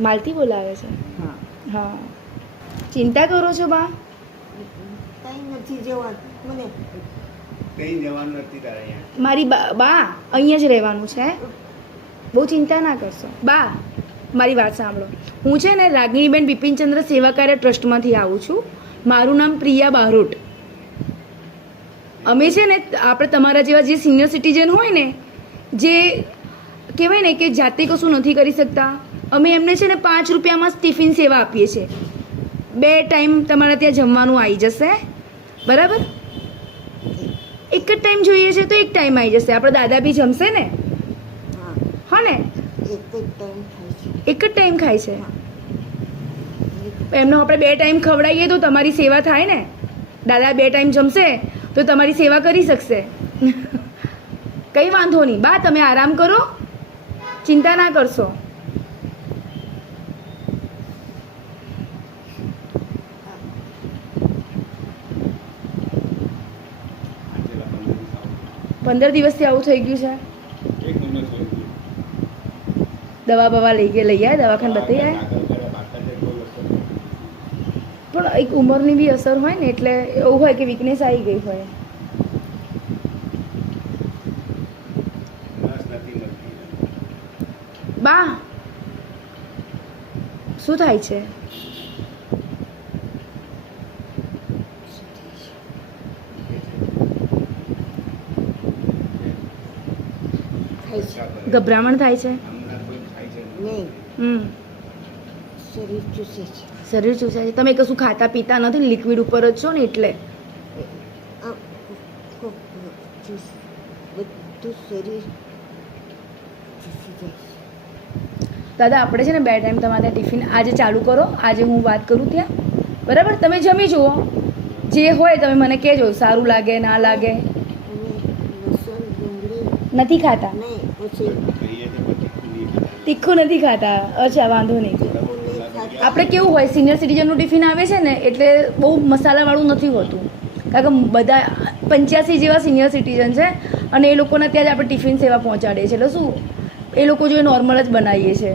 માલતી બોલાવે છે. હા. હા. ચિંતા કરો છો બા? કઈ નથી મને કઈ જવાનું નથી તારે અહીંયા. મારી બા બા અહીંયા જ રહેવાનું છે બહુ ચિંતા ના કરશો. બા મારી વાત સાંભળો. હું છે ને રાગિણીબેન બિપિનચંદ્ર સેવા કાર્ય ટ્રસ્ટમાંથી આવું છું. મારું નામ પ્રિયા બારોટ. અમે છે ને આપણે તમારા જેવા જે સિનિયર સિટીઝન હોય ને જે કહેવાય ને કે જાતે કશું નથી કરી શકતા અમે એમને છે ને પાંચ રૂપિયામાં ટિફિન સેવા આપીએ છીએ. બે ટાઈમ તમારા ત્યાં જમવાનું આવી જશે. બરાબર? એક જ ટાઈમ જોઈએ છે તો એક ટાઈમ આવી જશે. આપણા દાદા બી જમશે ને? હા. ને? એક જ ટાઈમ ખાય છે. એમનો આપણે બે ટાઈમ ખવડાવીએ તો તમારી સેવા થાય ને? દાદા બે ટાઈમ જમશે તો તમારી સેવા કરી શકશે. કંઈ વાંધો નહીં. બા તમે આરામ કરો. ચિંતા ના કરશો. પંદર. દિવસથી આવું થઈ ગયું છે. દવા બવા લઈ ગયા લઈ આવ્યા દવાખાને બતાવી આવ્યા. પણ એક ઉંમરની બી અસર હોય ને એટલે એવું હોય કે વીકનેસ આવી ગઈ હોય. બા શું થાય છે થાય છે. ગભરામણ થાય છે? નહીં. હમ. શરીર ચૂસે છે. શરીર ચૂસાય છે. તમે કશું ખાતા પીતા નથી? લિક્વિડ ઉપર જ છો ને એટલે. બધું શરીર ચૂસી દાદા આપણે છે ને બે ટાઈમ તમારે ત્યાં ટિફિન આજે ચાલુ કરો. આજે હું વાત કરું ત્યાં. બરાબર? તમે જમી જુઓ. જે હોય તમે મને કહેજો. સારું લાગે ના લાગે. નથી ખાતા? તીખું નથી ખાતા? અચ્છા વાંધો નહીં. આપણે કેવું હોય સિનિયર સિટીઝનનું ટિફિન આવે છે ને એટલે બહુ મસાલાવાળું નથી હોતું. કારણ કે બધા પંચ્યાસી જેવા સિનિયર સિટીઝન છે અને એ લોકોના ત્યાં જ આપણે ટિફિન સેવા પહોંચાડીએ છીએ. એટલે શું? એ લોકો જો નોર્મલ જ બનાવીએ છીએ.